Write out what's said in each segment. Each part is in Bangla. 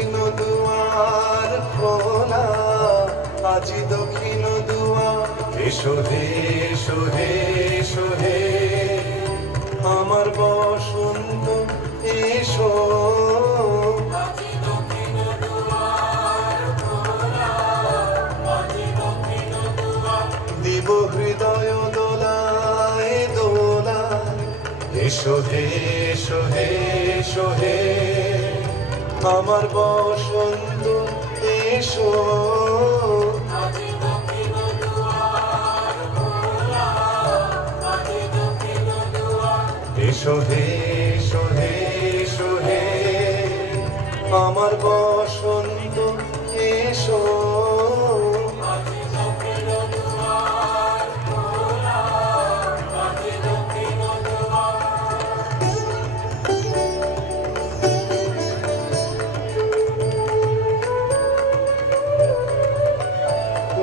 দক্ষিণ দুয়ার খোলা, আজি দক্ষিণ দুয়ার। এসো হে এসো হে এসো হে আমার বসন্ত এসো। দিব হৃদয় দোলায় দোলায়। এসো হে এসো হে এসো হে আমার বসন্ত এসো। এসো হে এসো হে এসো হে আমার বসন্ত এসো।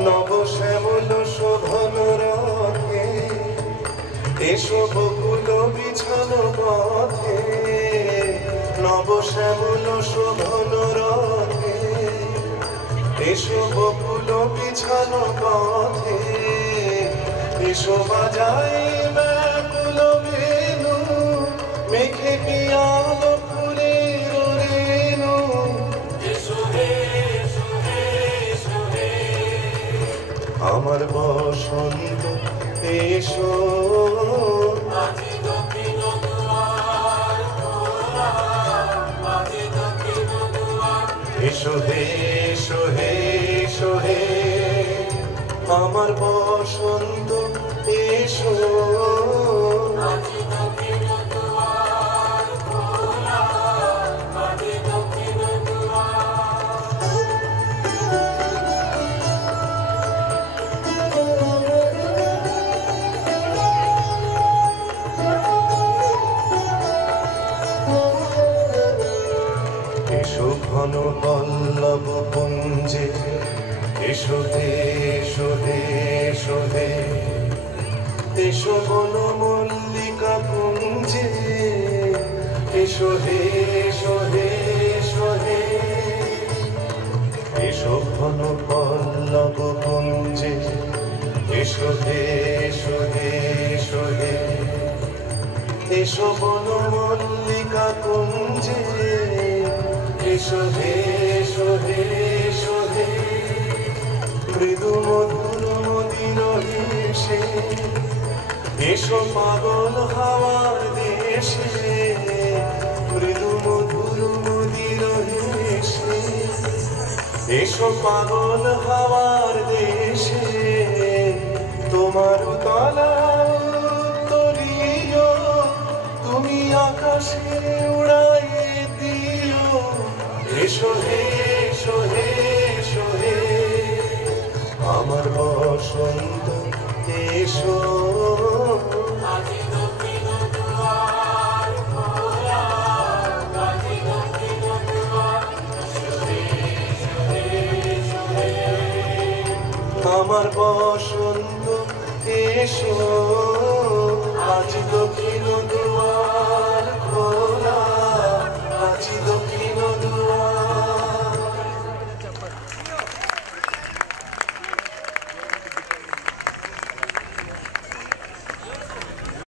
নবশ্যামল শোভন রথে এসো বকুল বিছানো পথে। নবশ্যামল শোভন রথে এসো বকুল বিছানো পথে। এসো বাজাই ব্যাকুল বেণু মেঘে পিয়াল ফুলের রেণু। আমার বসন্ত এসো। এসো হে এসো হে এসো হে আমার বসন্ত এসো। এসো ঘন পল্লব পুঞ্জে এসো হে এসো হে এসো হে। এসো বন মল্লিকা পুঞ্জে এসো হে এসো হে এসো হে। এসো ঘন পল্লব পুঞ্জে এসো হে এসো হে এসো হে। এসো বন মল্লিকা পুঞ্জে এসো হে এসো হে এসো হে। মৃদু মধুর মদির হেসে এসো পাগল হাওয়ার দেশে। মৃদু মধুর মদির হেসে এসো পাগল হাওয়ার দেশে। তোমার তলা উত্তরীয় তুমি আকাশে উড়াইয়ে দিও। এসো হে এসো হে এসো হে আমার বসন্ত এসো। আমার বসন্ত এসো। আজ দক্ষিণ